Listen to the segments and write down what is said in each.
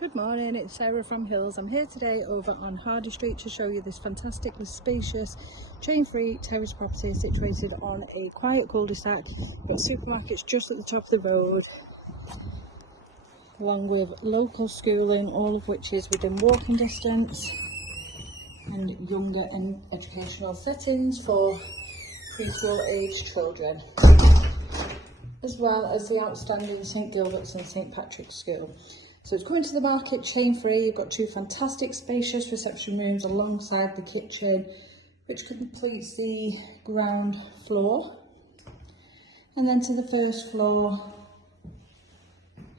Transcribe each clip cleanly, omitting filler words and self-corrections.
Good morning, it's Sarah from Hills. I'm here today over on Harder Street to show you this fantastically spacious chain-free terrace property situated on a quiet cul-de-sac. Got supermarkets just at the top of the road, along with local schooling, all of which is within walking distance, and younger and educational settings for preschool aged children, as well as the outstanding St Gilbert's and St Patrick's School. So it's coming to the market chain free. You've got two fantastic spacious reception rooms alongside the kitchen, which completes the ground floor. And then to the first floor,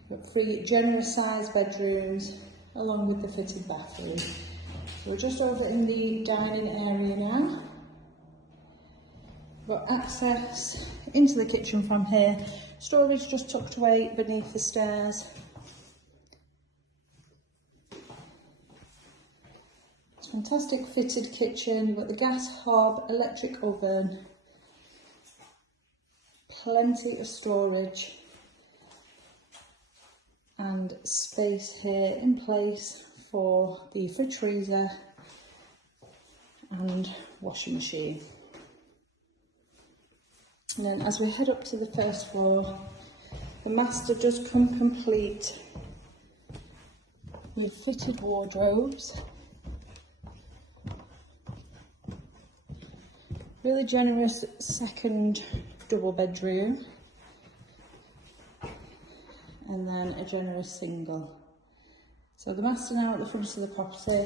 you've got three generous sized bedrooms along with the fitted bathroom. So we're just over in the dining area now. We've got access into the kitchen from here. Storage just tucked away beneath the stairs. Fantastic fitted kitchen. You've got the gas hob, electric oven, plenty of storage and space here in place for the fridge freezer and washing machine. And then as we head up to the first floor, the master does come complete with fitted wardrobes. Really generous second double bedroom, and then a generous single. So the master now at the front of the property.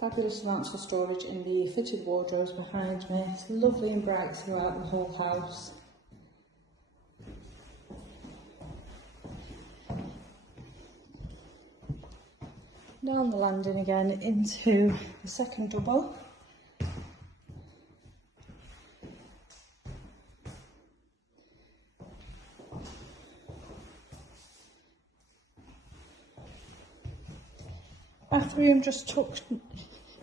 Fabulous amounts of storage in the fitted wardrobes behind me. It's lovely and bright throughout the whole house. Down the landing again into the second double. Bathroom just tucked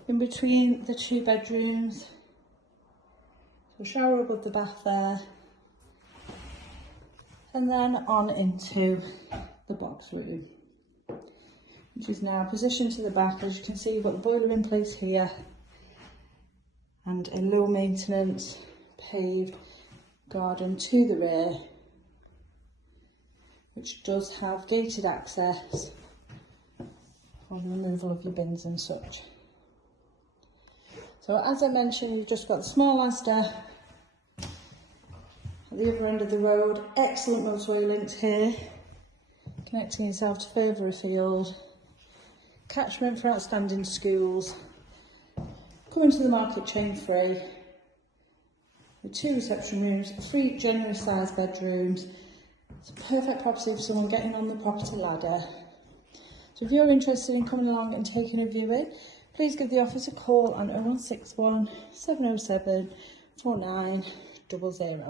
in between the two bedrooms. So shower above the bath there. And then on into the box room, which is now positioned to the back. As you can see, you've got the boiler in place here and a low maintenance paved garden to the rear, which does have gated access for the removal of your bins and such. So as I mentioned, you've just got the small Asda at the other end of the road. Excellent motorway links here, connecting yourself to further afield. Catchment for outstanding schools. Coming to the market chain free with two reception rooms, three generous sized bedrooms. It's a perfect property for someone getting on the property ladder. So if you're interested in coming along and taking a viewing, please give the office a call on 0161 707 4900.